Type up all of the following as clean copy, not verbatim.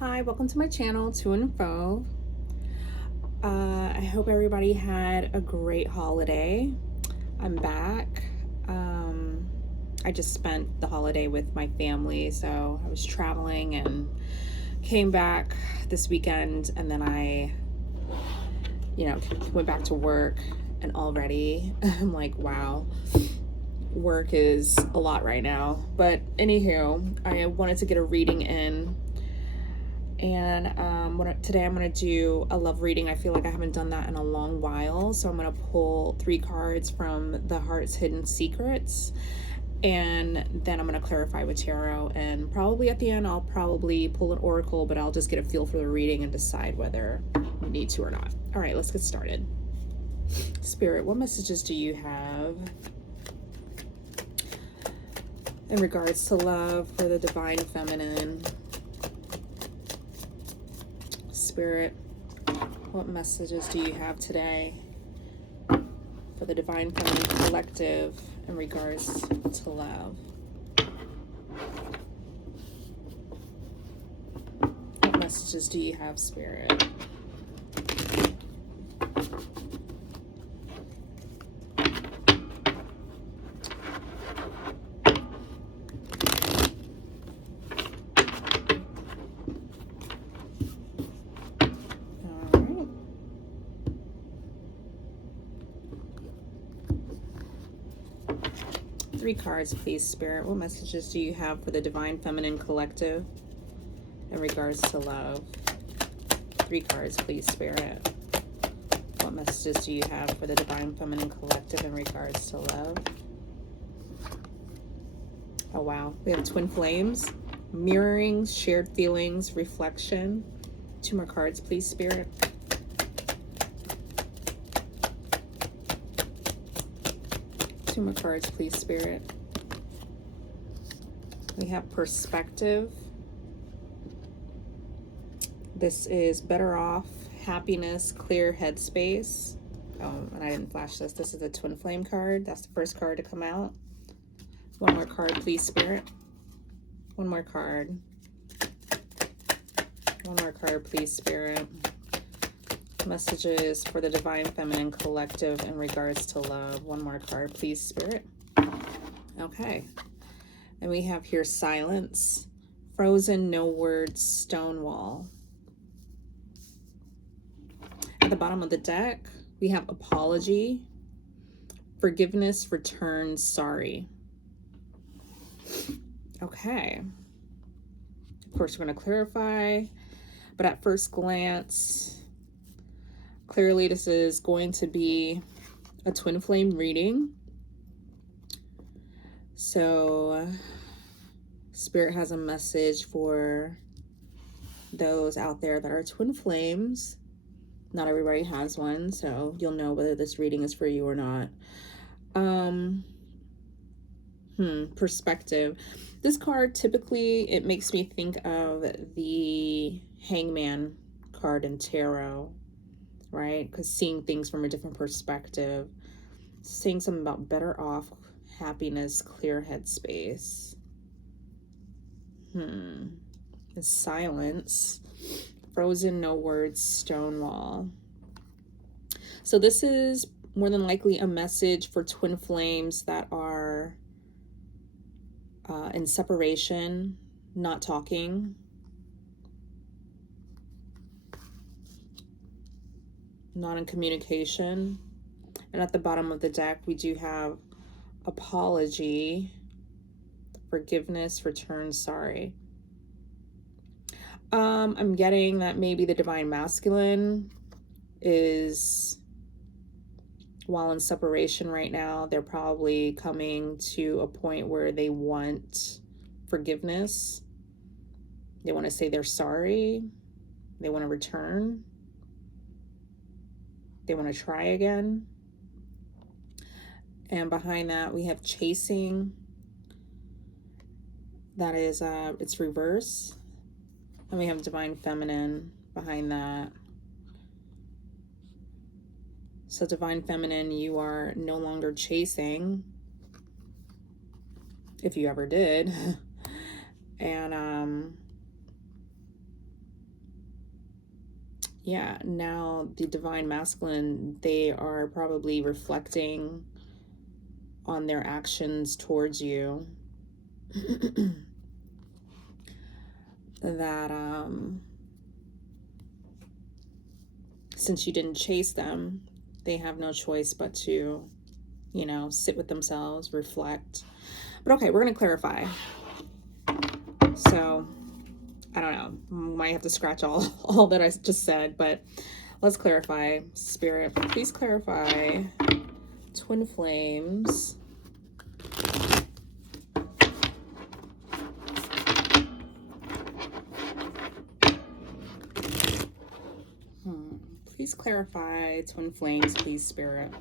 Hi, welcome to my channel, To and Fro. I hope everybody had a great holiday. I'm back. I just spent the holiday with my family, so I was traveling and came back this weekend, and then I, went back to work, and already I'm like, wow, work is a lot right now. But anywho, I wanted to get a reading in. And today I'm going to do a love reading. I feel like I haven't done that in a long while. So I'm going to pull 3 cards from the Heart's Hidden Secrets. And then I'm going to clarify with tarot. And probably at the end, I'll probably pull an oracle, but I'll just get a feel for the reading and decide whether we need to or not. All right, let's get started. Spirit, what messages do you have in regards to love for the Divine Feminine? Spirit, what messages do you have today for the Divine Feminine Collective in regards to love? What messages do you have, Spirit? Three cards, please, Spirit. What messages do you have for the Divine Feminine Collective in regards to love? 3 cards, please, Spirit. What messages do you have for the Divine Feminine Collective in regards to love? Oh, wow. We have twin flames, mirroring, shared feelings, reflection. 2 more cards, please, Spirit. Two more cards, please, Spirit. We have perspective. This is better off, happiness, clear headspace. Oh, and I didn't flash this. This is a twin flame card. That's the first card to come out. 1 more card, please, Spirit. 1 more card. 1 more card, please, Spirit. Messages for the Divine Feminine Collective in regards to love. 1 more card, please, Spirit. Okay. And we have here silence, frozen, no words, stone wall. At the bottom of the deck, we have apology, forgiveness, return, sorry. Okay. Of course, we're going to clarify, but at first glance, clearly this is going to be a twin flame reading. So Spirit has a message for those out there that are twin flames. Not everybody has one, so you'll know whether this reading is for you or not. Perspective. This card, typically, it makes me think of the Hangman card in tarot, right? Because seeing things from a different perspective. Saying something about better off, happiness, clear headspace. Silence, frozen, no words, stone wall. So this is more than likely a message for twin flames that are in separation, not talking, not in communication. And at the bottom of the deck, we do have apology, forgiveness, return, sorry. I'm getting that maybe the Divine Masculine is, while in separation right now, they're probably coming to a point where they want forgiveness. They want to say they're sorry. They want to return. They want to try again. And behind that, we have chasing. That is, it's reverse. And we have Divine Feminine behind that. So Divine Feminine, you are no longer chasing, if you ever did. And yeah, now the divine masculine, they are probably reflecting on their actions towards you. That since you didn't chase them, they have no choice but to, you know, sit with themselves, reflect. But okay, we're going to clarify. So, I don't know. Might have to scratch all that I just said, but let's clarify. Spirit, please clarify twin flames. Please clarify twin flames, please, Spirit.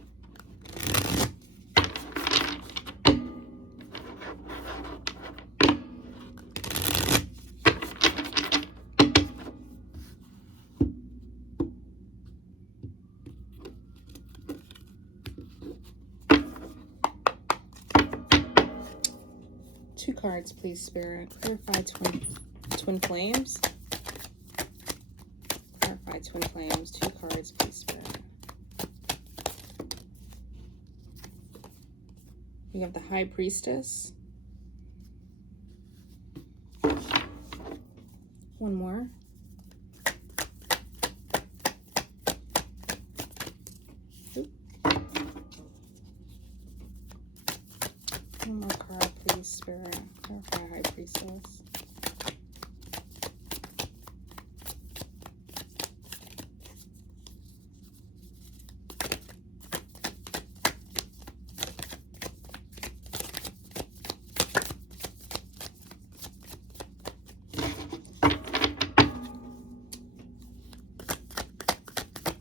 Two cards, please, Spirit. Clarify twin flames. Clarify twin flames. Two cards, please, Spirit. We have the High Priestess. One more. One more card, please, Spirit. Clarify High Priestess.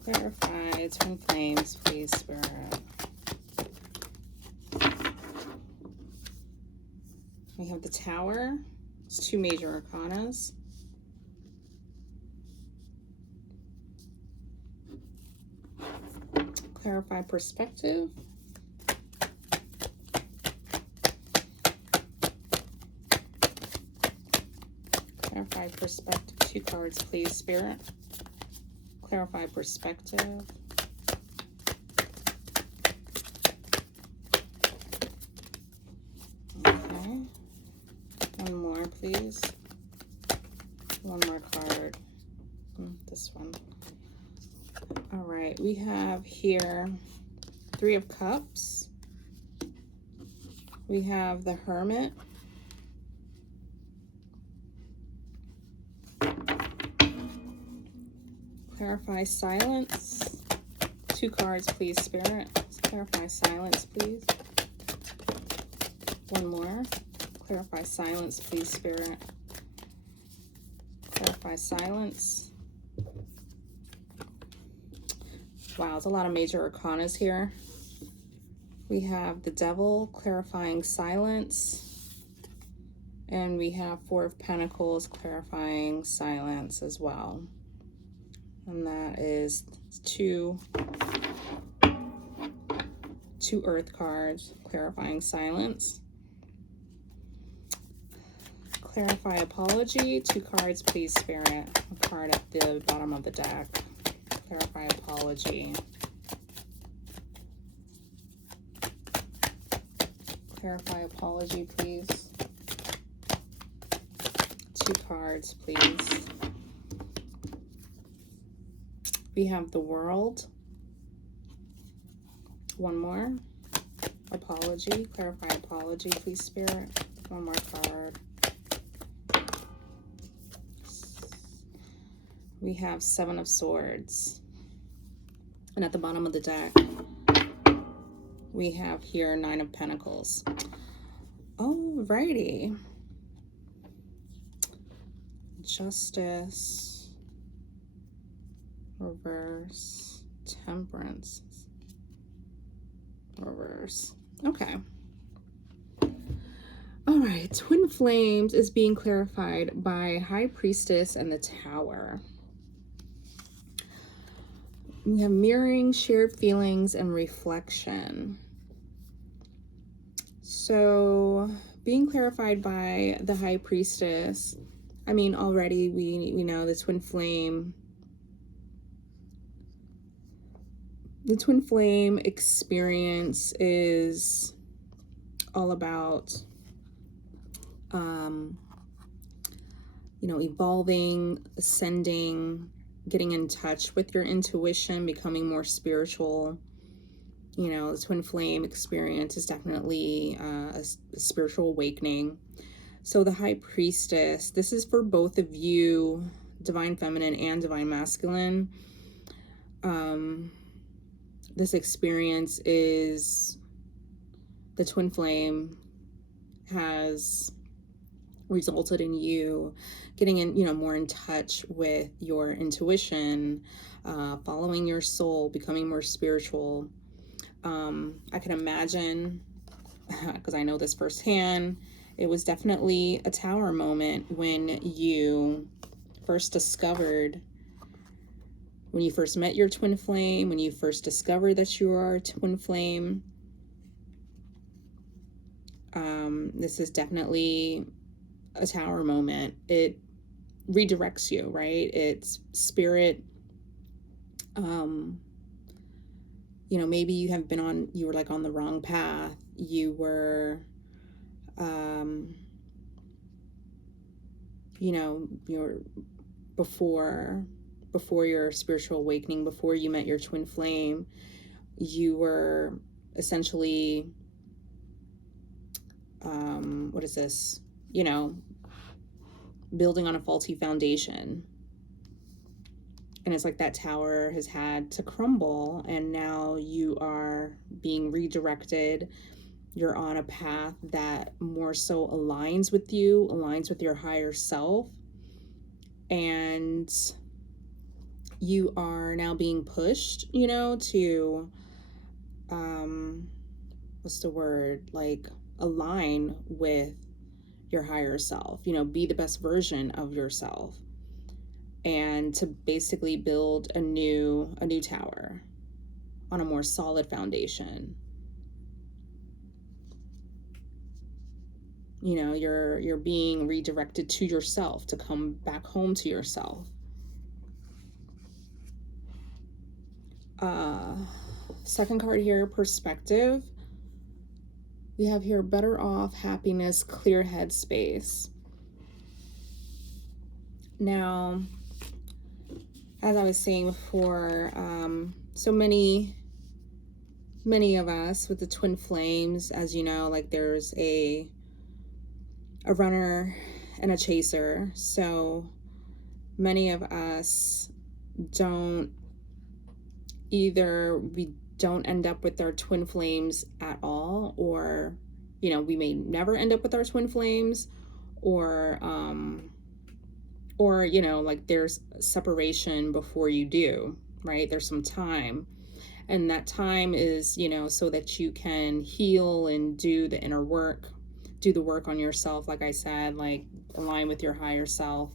Clarify twin flames, please, Spirit. We have the Tower. It's two major arcanas. Clarify perspective. Clarify perspective. Two cards, please, Spirit. Clarify perspective. Okay. One more, please. One more card. This one. All right, we have here Three of Cups. We have the Hermit. Clarify silence. Two cards, please, Spirit. Clarify silence, please. One more. Clarify silence, please, Spirit. Clarify silence. Wow, it's a lot of major arcanas here. We have the Devil, clarifying silence. And we have Four of Pentacles, clarifying silence as well. And that is two Earth cards, clarifying silence. Clarify apology. Two cards, please, Spirit. A card at the bottom of the deck. Clarify apology. Clarify apology, please. Two cards, please. We have the World. One more. Apology. Clarify apology, please, Spirit. One more card. We have Seven of Swords. And at the bottom of the deck, we have here Nine of Pentacles. Alrighty. Justice. Reverse. Temperance. Reverse. Okay. All right. Twin Flames is being clarified by High Priestess and the Tower. We have mirroring, shared feelings, and reflection. So being clarified by the High Priestess, I mean, already we know the twin flame The twin flame experience is all about, evolving, ascending, getting in touch with your intuition, becoming more spiritual. The twin flame experience is definitely a spiritual awakening. So the high priestess, this is for both of you, divine feminine and divine masculine. This experience is, the twin flame has resulted in you getting in, more in touch with your intuition, following your soul, becoming more spiritual. I can imagine, because I know this firsthand, it was definitely a tower moment when you first met your twin flame, when you first discovered that you are a twin flame. This is definitely a tower moment. It redirects you, right? It's spirit. Maybe you were like on the wrong path. You were, you're before your spiritual awakening, before you met your twin flame, you were essentially, what is this? Building on a faulty foundation. And it's like that tower has had to crumble, and now you are being redirected. You're on a path that more so aligns with you, aligns with your higher self. And you are now being pushed, to, what's the word? Like, align with your higher self, be the best version of yourself, and to basically build a new tower on a more solid foundation. You're being redirected to yourself, to come back home to yourself. Second card here, perspective. We have here better off, happiness, clear headspace. Now, as I was saying before, so many of us with the twin flames, as you know, like there's a runner and a chaser. So many of us we don't end up with our twin flames at all, or we may never end up with our twin flames, or like there's separation before you do, right? There's some time, and that time is so that you can heal and do the inner work, do the work on yourself, like I said, like align with your higher self,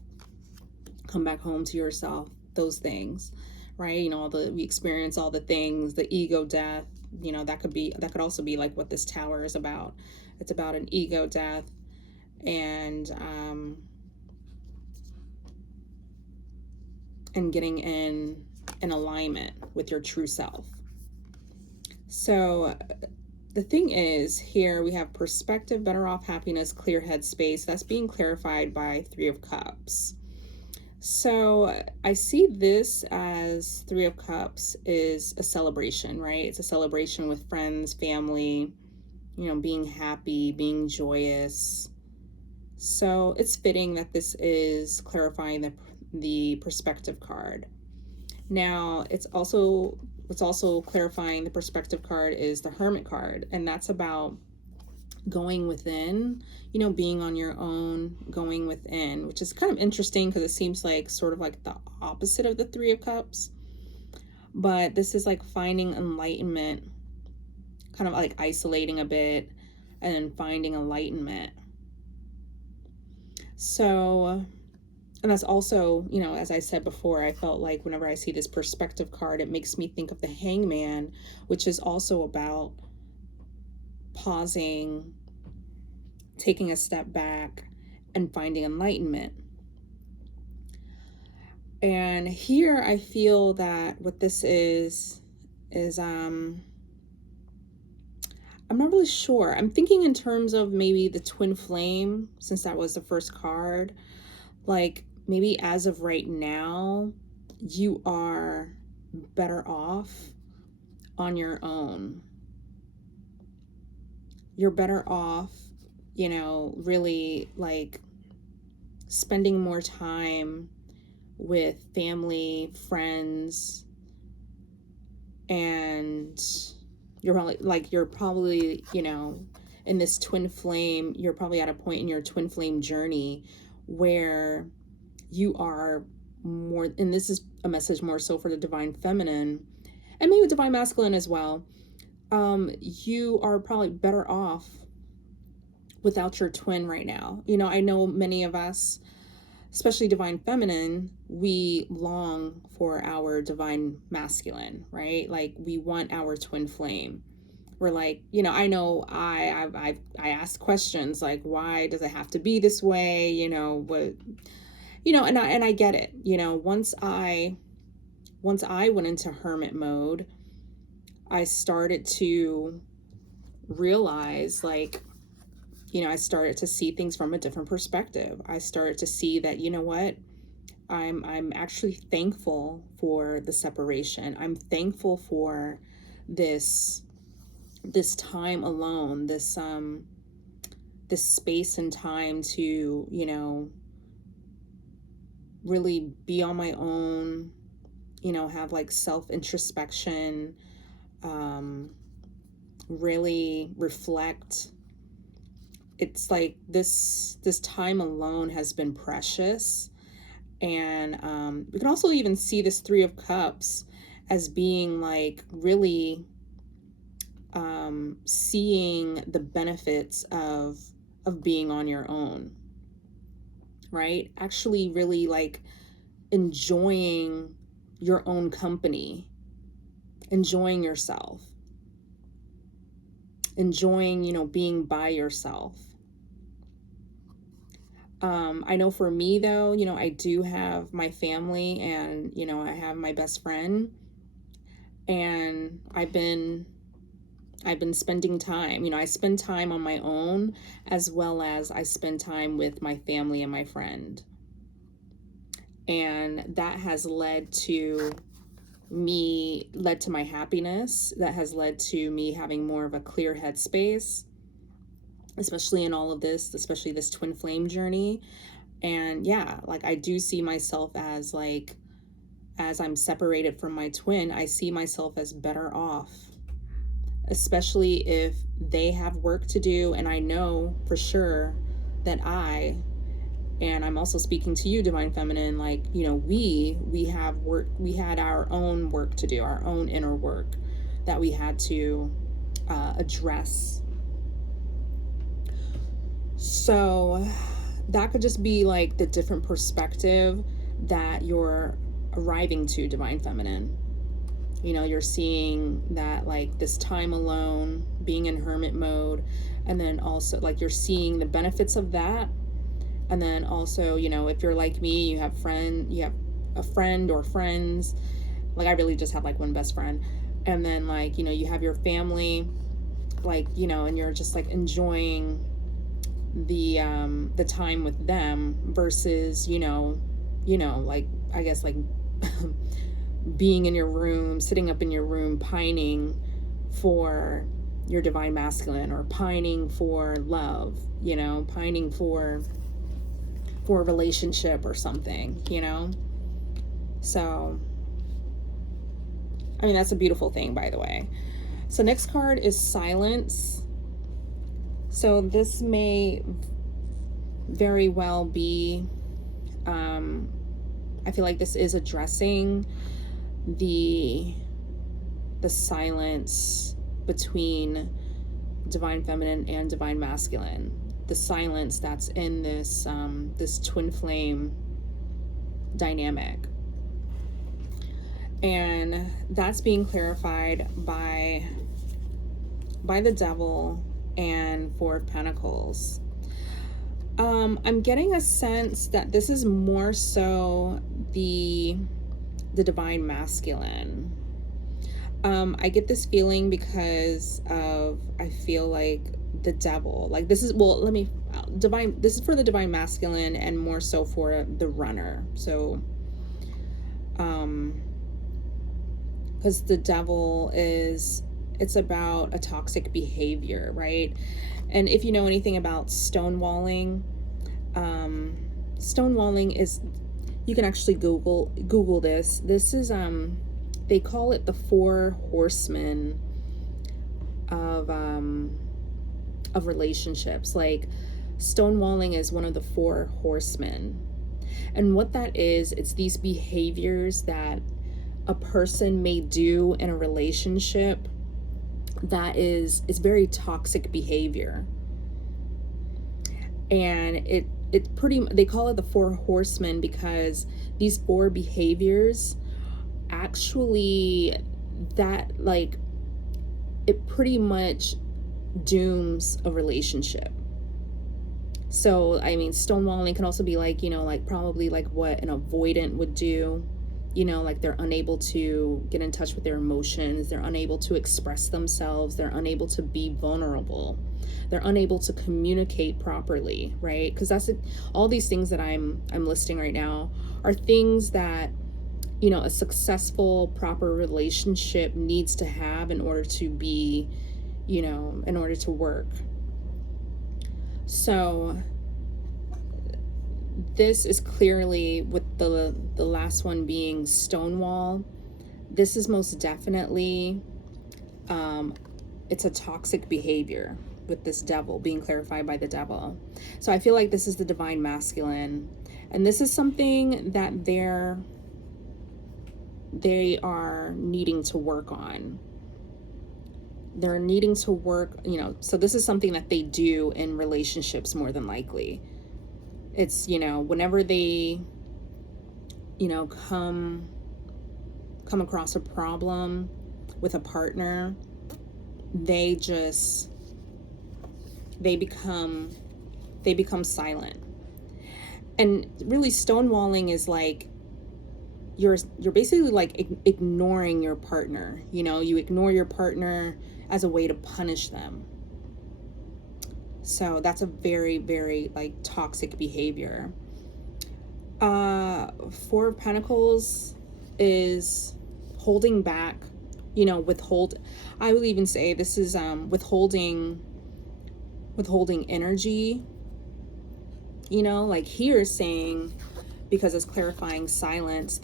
come back home to yourself, those things, right? We experience all the things, the ego death, that could also be like what this tower is about. It's about an ego death, and getting in alignment with your true self. So the thing is, here we have perspective, better off, happiness, clear headspace. That's being clarified by Three of Cups. So I see this as Three of Cups is a celebration, right? It's a celebration with friends, family, being happy, being joyous. So it's fitting that this is clarifying the perspective card. Now, what's also clarifying the perspective card is the Hermit card, and that's about going within, being on your own, going within, which is kind of interesting because it seems like sort of like the opposite of the Three of Cups. But this is like finding enlightenment, kind of like isolating a bit and then finding enlightenment. So, and that's also, as I said before, I felt like whenever I see this perspective card, it makes me think of the Hangman, which is also about pausing, taking a step back, and finding enlightenment. And here I feel that what this is is I'm not really sure. I'm thinking in terms of maybe the twin flame, since that was the first card. Like, maybe as of right now, you are better off on your own. You're better off, really like spending more time with family, friends, and you're probably, in this twin flame, you're probably at a point in your twin flame journey where you are more, and this is a message more so for the divine feminine and maybe divine masculine as well. You are probably better off without your twin right now. I know many of us, especially divine feminine, we long for our divine masculine, right? Like, we want our twin flame. We're like, I know I ask questions like, why does it have to be this way? What, and I get it. Once I went into hermit mode, I started to realize, like, I started to see things from a different perspective. I started to see that, what, I'm actually thankful for the separation. I'm thankful for this time alone, this space and time to, really be on my own, have like self-introspection, really reflect. It's like this time alone has been precious. And we can also even see this Three of Cups as being like really seeing the benefits of being on your own, right? Actually really like enjoying your own company, enjoying yourself, enjoying, being by yourself. I know for me though, I do have my family and, I have my best friend, and I've been spending time, I spend time on my own as well as I spend time with my family and my friend. And that has led to my happiness. That has led to me having more of a clear headspace, especially in all of this, especially this twin flame journey. And yeah, like, I do see myself as like, as I'm separated from my twin, I see myself as better off, especially if they have work to do. And I know for sure that and I'm also speaking to you, divine feminine, like, we have work, we had our own work to do, our own inner work that we had to address. So that could just be like the different perspective that you're arriving to, divine feminine. You're seeing that, like, this time alone, being in hermit mode, and then also like you're seeing the benefits of that. And then also, if you're like me, you have a friend or friends. Like, I really just have like one best friend. And then like, you have your family, like, and you're just like enjoying the time with them versus, like, I guess like being in your room, sitting up in your room, pining for your divine masculine, or pining for love, pining for a relationship or something, So, I mean, that's a beautiful thing, by the way. So next card is silence. So this may very well be, I feel like this is addressing the silence between divine feminine and divine masculine. The silence that's in this this twin flame dynamic. And that's being clarified by the Devil and Four of Pentacles. I'm getting a sense that this is more so the divine masculine. I get this feeling because of, I feel like the devil. Like this is, well, let me, divine, this is for the divine masculine and more so for the runner. So, because the devil is, it's about a toxic behavior, right? And if you know anything about stonewalling, stonewalling is, you can actually Google this. This is they call it the four horsemen of relationships. Like stonewalling is one of the four horsemen. And what that is, it's these behaviors that a person may do in a relationship that is very toxic behavior. And it's pretty, they call it the four horsemen because these four behaviors actually, that like, it pretty much dooms a relationship. So I mean, stonewalling can also be like, like probably like what an avoidant would do. Like they're unable to get in touch with their emotions, they're unable to express themselves, they're unable to be vulnerable, they're unable to communicate properly, right? Because that's it. All these things that I'm listing right now are things that, a successful, proper relationship needs to have in order to be, in order to work. So this is clearly, with the last one being Stonewall, this is most definitely, it's a toxic behavior with this devil being clarified by the devil. So I feel like this is the divine masculine, and this is something that they are needing to work on. They're needing to work, so this is something that they do in relationships more than likely. It's, whenever they, come across a problem with a partner, they become silent. And really, stonewalling is like, you're basically like ignoring your partner. You ignore your partner as a way to punish them. So that's a very, very like toxic behavior. Four of Pentacles is holding back, withhold. I would even say this is withholding energy. Like here saying, because it's clarifying silence,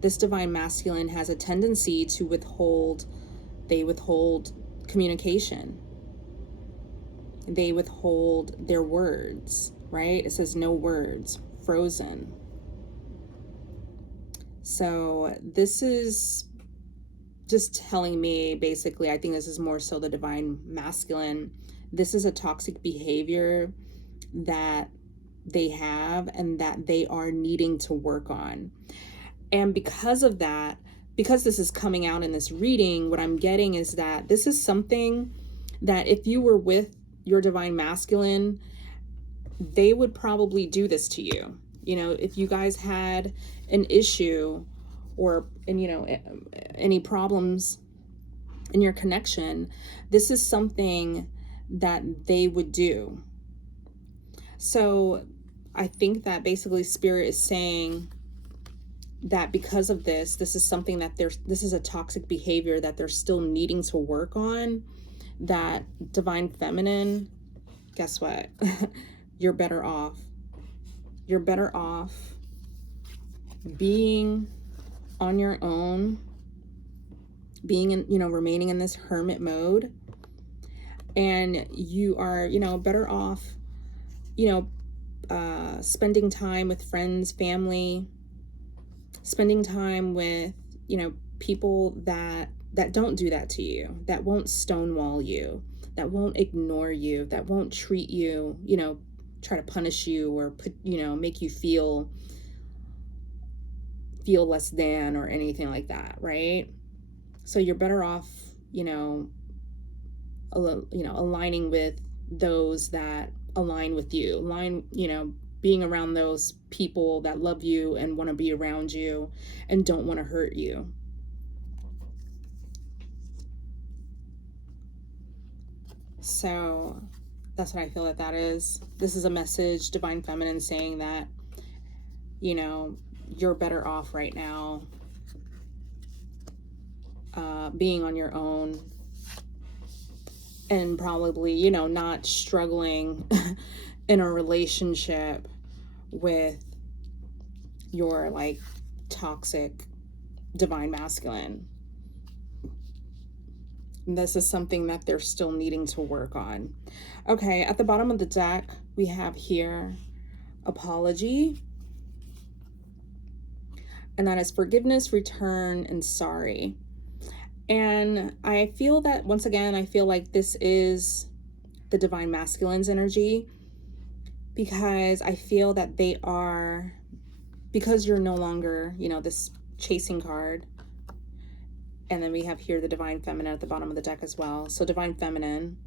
this divine masculine has a tendency to withhold communication. They withhold their words, right? It says no words, frozen. So this is just telling me, basically, I think this is more so the divine masculine. This is a toxic behavior that they have and that they are needing to work on. And because of that, because this is coming out in this reading, what I'm getting is that this is something that if you were with your divine masculine, they would probably do this to you. If you guys had an issue or any problems in your connection, this is something that they would do. So I think that basically Spirit is saying that because of this is something that this is a toxic behavior that they're still needing to work on. That divine feminine, guess what? You're better off. You're better off being on your own, being in, remaining in this hermit mode. And you are, better off, spending time with friends, family, spending time with, people that don't do that to you, that won't stonewall you, that won't ignore you, that won't treat you, try to punish you or put, make you feel less than or anything like that, right? So you're better off, aligning with those that align with you, being around those people that love you and want to be around you and don't want to hurt you. So that's what I feel that that is. This is a message, Divine Feminine, saying that, you know, you're better off right now being on your own, and probably, you know, not struggling in a relationship with your like toxic divine masculine. And this is something that they're still needing to work on. Okay, at the bottom of the deck, we have here apology, and that is forgiveness, return, and sorry. And I feel that, once again, I feel like this is the divine masculine's energy, because I feel that they are, because you're no longer, you know, this chasing card. And then we have here the divine feminine at the bottom of the deck as well. So divine feminine,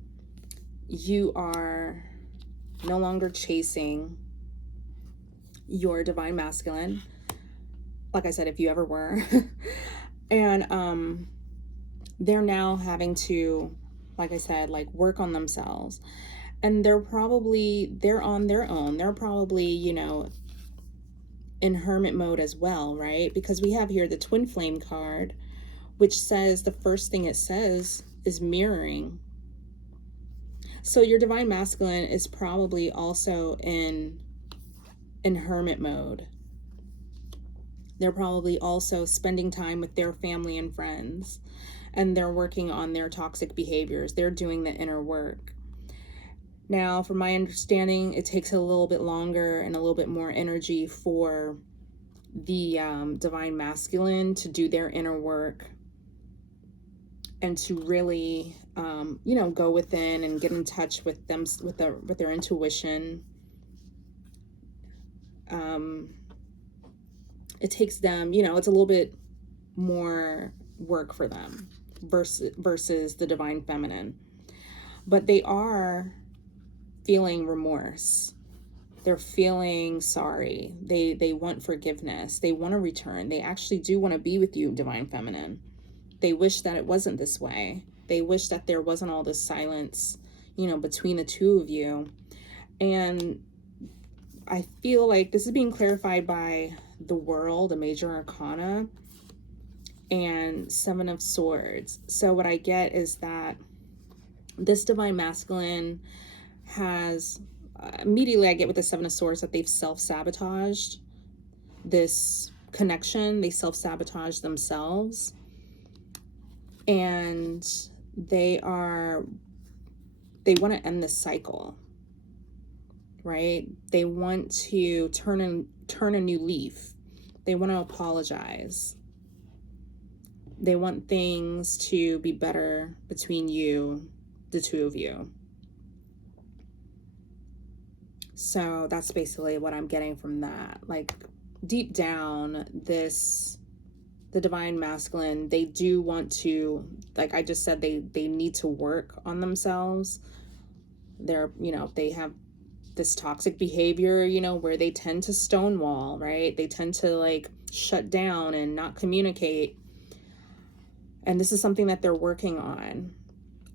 you are no longer chasing your divine masculine, like I said, if you ever were. And they're now having to, like I said, like work on themselves. And they're on their own. They're probably, you know, in hermit mode as well, right? Because we have here the twin flame card, which says, the first thing it says is mirroring. So your divine masculine is probably also in hermit mode. They're probably also spending time with their family and friends, and they're working on their toxic behaviors. They're doing the inner work. Now, from my understanding, it takes a little bit longer and a little bit more energy for the divine masculine to do their inner work and to really, you know, go within and get in touch with them, with their intuition. It takes them, you know, it's a little bit more work for them versus the divine feminine. But they are feeling remorse. They're feeling sorry. They want forgiveness. They want to return. They actually do want to be with you, divine feminine. They wish that it wasn't this way. They wish that there wasn't all this silence, you know, between the two of you. And I feel like this is being clarified by the World, a major arcana, and Seven of Swords. So what I get is that this divine masculine has, immediately I get with the Seven of Swords that they've self-sabotaged this connection. They self-sabotage themselves. And they want to end this cycle, right? They want to turn a new leaf. They want to apologize. They want things to be better between you, the two of you. So that's basically what I'm getting from that. Like, deep down, the divine masculine, they do want to, like I just said, they need to work on themselves. They're, you know, they have this toxic behavior, you know, where they tend to stonewall, right? They tend to like shut down and not communicate. And this is something that they're working on.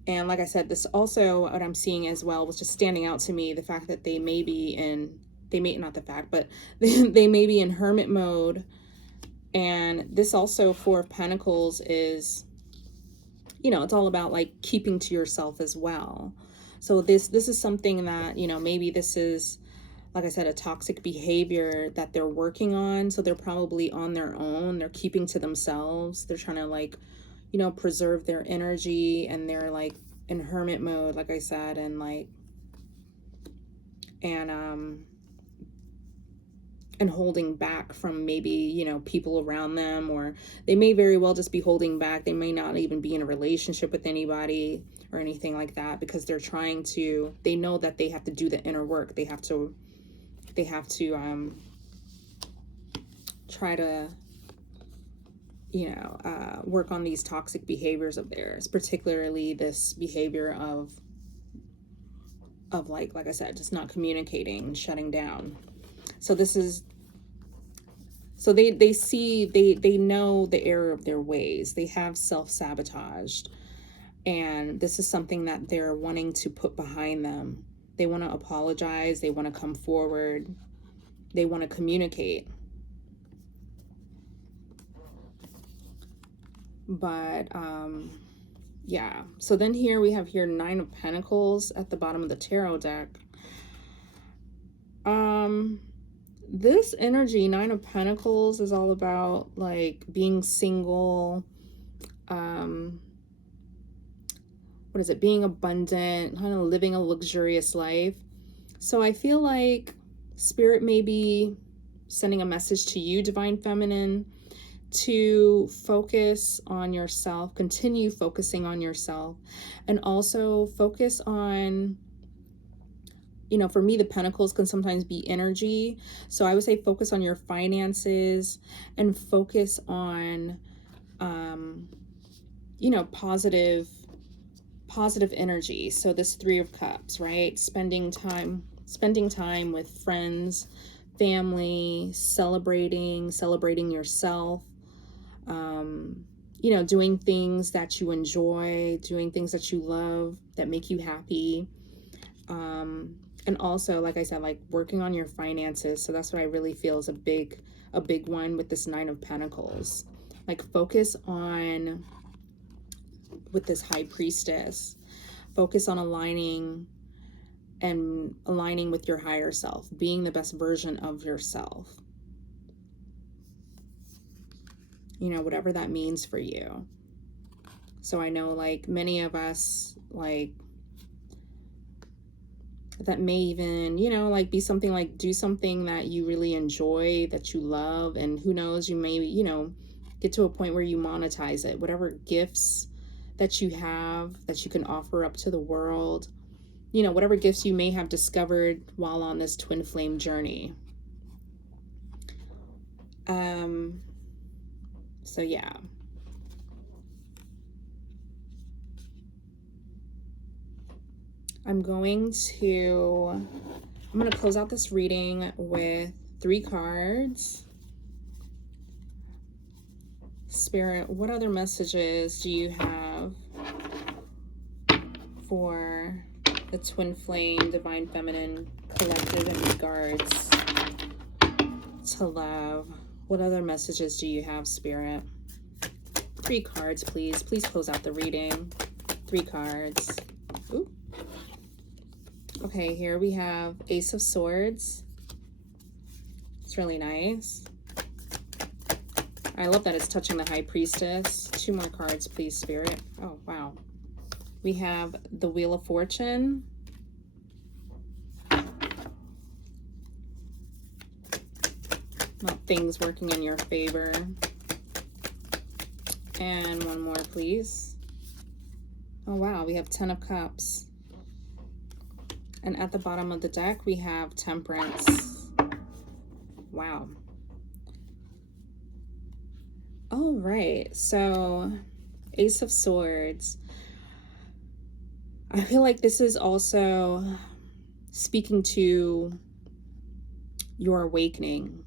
And like I said, this also, what I'm seeing as well, was just standing out to me, the fact that they may be in, not the fact, but they may be in hermit mode. And this also, Four of Pentacles, is, you know, it's all about like keeping to yourself as well. So this is something that, you know, maybe this is, like I said, a toxic behavior that they're working on. So they're probably on their own. They're keeping to themselves. They're trying to, like, you know, preserve their energy, and they're like in hermit mode, like I said, and like, and holding back from maybe, you know, people around them, or they may very well just be holding back. They may not even be in a relationship with anybody or anything like that, because they're trying to, they know that they have to do the inner work. They have to try to, you know, work on these toxic behaviors of theirs, particularly this behavior of like I said, just not communicating and shutting down. So this is, so they know the error of their ways. They have self-sabotaged. And this is something that they're wanting to put behind them. They want to apologize. They want to come forward. They want to communicate. But yeah. So then here we have here 9 of Pentacles at the bottom of the tarot deck. This energy, 9 of Pentacles, is all about like being single, what is it, being abundant, kind of living a luxurious life. So I feel like Spirit may be sending a message to you, Divine Feminine, to focus on yourself, continue focusing on yourself, and also focus on, you know, for me, the pentacles can sometimes be energy. So I would say focus on your finances and focus on, you know, positive energy. So this 3 of Cups, right? Spending time with friends, family, celebrating yourself, you know, doing things that you enjoy, doing things that you love, that make you happy. And also, like I said, like working on your finances. So that's what I really feel is a big one with this 9 of Pentacles. Like focus on, with this High Priestess, focus on aligning with your higher self, being the best version of yourself. You know, whatever that means for you. So I know like many of us, like, that may even, you know, like be something like do something that you really enjoy, that you love, and who knows, you may, you know, get to a point where you monetize it. Whatever gifts that you have that you can offer up to the world, you know, whatever gifts you may have discovered while on this twin flame journey. So yeah. I'm going to close out this reading with 3 cards. Spirit, what other messages do you have for the twin flame, divine feminine, collective in regards to love? What other messages do you have, Spirit? 3 cards, please. Please close out the reading. 3 cards. Ooh. Okay, here we have Ace of Swords. It's really nice. I love that it's touching the High Priestess. 2 more cards, please, Spirit. Oh, wow. We have the Wheel of Fortune. Not things working in your favor. And 1 more, please. Oh, wow. We have 10 of Cups. And at the bottom of the deck, we have Temperance. Wow. All right. So, Ace of Swords. I feel like this is also speaking to your awakening,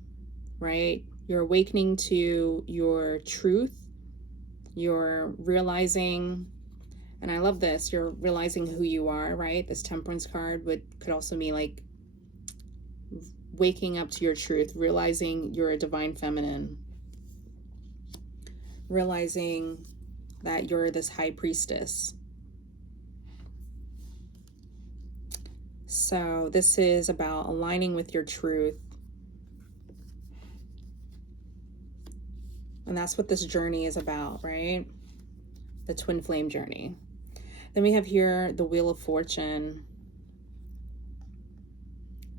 right? You're awakening to your truth. You're realizing, and I love this, you're realizing who you are, right? This Temperance card could also mean like waking up to your truth, realizing you're a divine feminine, realizing that you're this High Priestess. So this is about aligning with your truth. And that's what this journey is about, right? The twin flame journey. Then we have here the Wheel of Fortune.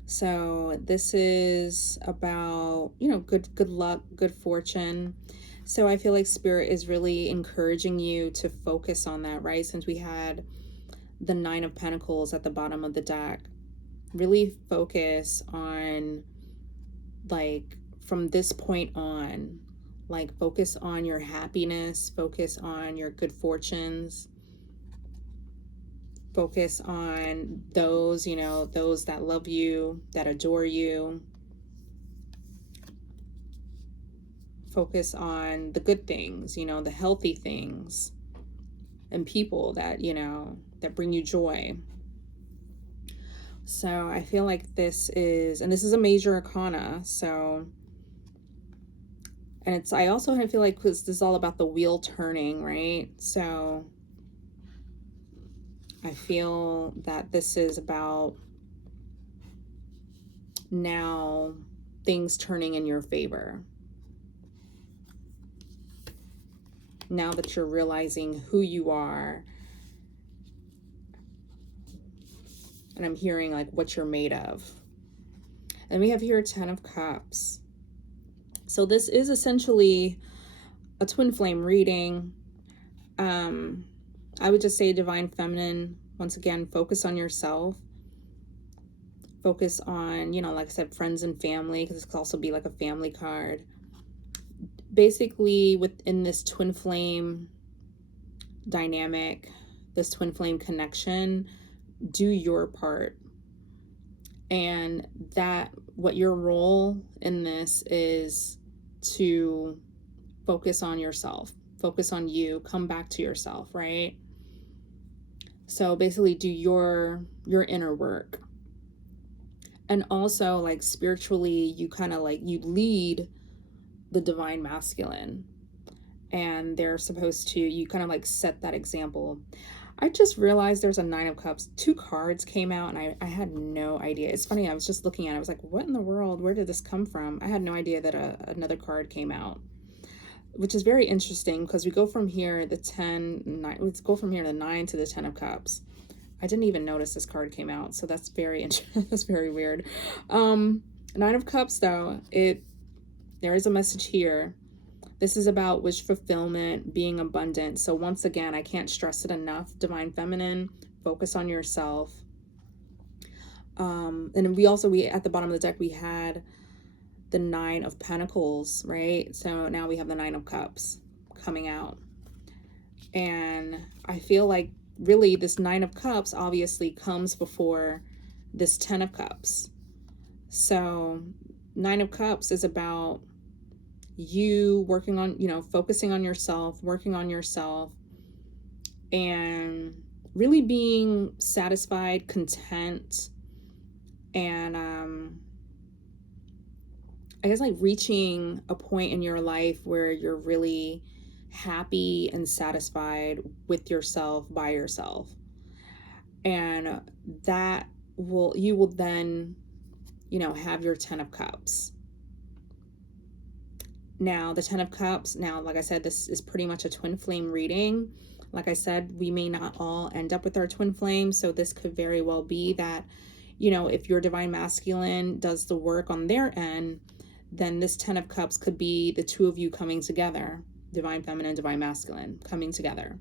So this is about, you know, good luck, good fortune. So I feel like Spirit is really encouraging you to focus on that, right? Since we had the 9 of Pentacles at the bottom of the deck, really focus on, like, from this point on, like, focus on your happiness, focus on your good fortunes, focus on those, you know, those that love you, that adore you. Focus on the good things, you know, the healthy things. and people that, that bring you joy. So I feel like this is a major arcana. So, and I also feel like this is all about the wheel turning, right? So I feel that this is about now things turning in your favor. Now that you're realizing who you are, and I'm hearing like what you're made of. And we have here 10 of Cups. So this is essentially a twin flame reading. I would just say Divine Feminine, once again, focus on yourself. Focus on, like I said, friends and family, because this could also be like a family card. Basically, within this twin flame dynamic, this twin flame connection, do your part. And that what your role in this is to focus on yourself, focus on you, come back to yourself, right? So basically do your inner work. And also, like, spiritually, you kind of like, you lead the divine masculine, and they're supposed to, you kind of like set that example. I just realized there's a 9 of Cups. 2 cards came out, and I had no idea. It's funny, I was just looking at it. I was like, what in the world? Where did this come from? I had no idea that another card came out, which is very interesting, because we go from here, the 10, 9, let's go from here to the 9 to the 10 of Cups. I didn't even notice this card came out, so that's very interesting. That's very weird. 9 of Cups, though, there is a message here. This is about wish fulfillment, being abundant. So once again, I can't stress it enough. Divine Feminine, focus on yourself. And we at the bottom of the deck, we had the 9 of Pentacles, right? So now we have the 9 of Cups coming out. And I feel like really this 9 of Cups obviously comes before this 10 of Cups. So 9 of Cups is about you working on, focusing on yourself, working on yourself, and really being satisfied, content, and I guess like reaching a point in your life where you're really happy and satisfied with yourself, by yourself. And that you will then, have your 10 of Cups. Now, the 10 of Cups, now, like I said, this is pretty much a twin flame reading. Like I said, we may not all end up with our twin flame, so this could very well be that, if your divine masculine does the work on their end, then this 10 of Cups could be the two of you coming together, divine feminine, divine masculine, coming together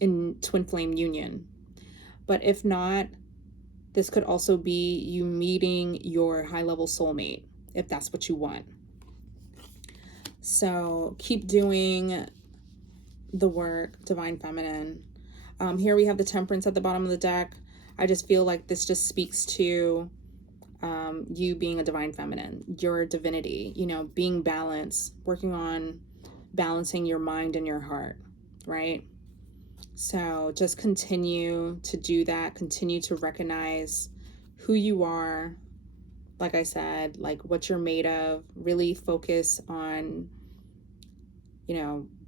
in twin flame union. But if not, this could also be you meeting your high-level soulmate, if that's what you want. So keep doing the work, divine feminine. Here we have the Temperance at the bottom of the deck. I just feel like this just speaks to you being a divine feminine, your divinity, being balanced, working on balancing your mind and your heart, right? So just continue to do that. Continue to recognize who you are. Like I said, like what you're made of. Really focus on,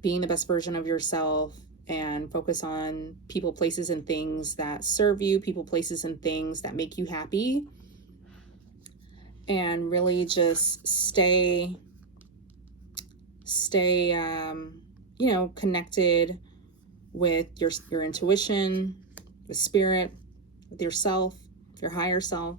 being the best version of yourself, and focus on people, places, and things that serve you, people, places, and things that make you happy. And really just stay, connected with your intuition, with spirit, with yourself, your higher self.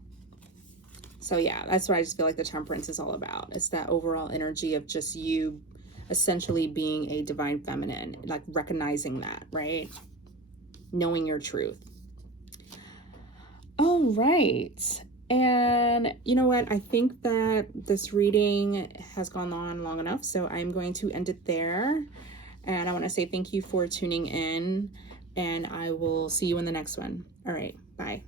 So yeah, that's what I just feel like the Temperance is all about. It's that overall energy of just you essentially being a divine feminine, like recognizing that, right? Knowing your truth. All right. And you know what? I think that this reading has gone on long enough, so I'm going to end it there. And I want to say thank you for tuning in, and I will see you in the next one. All right. Bye.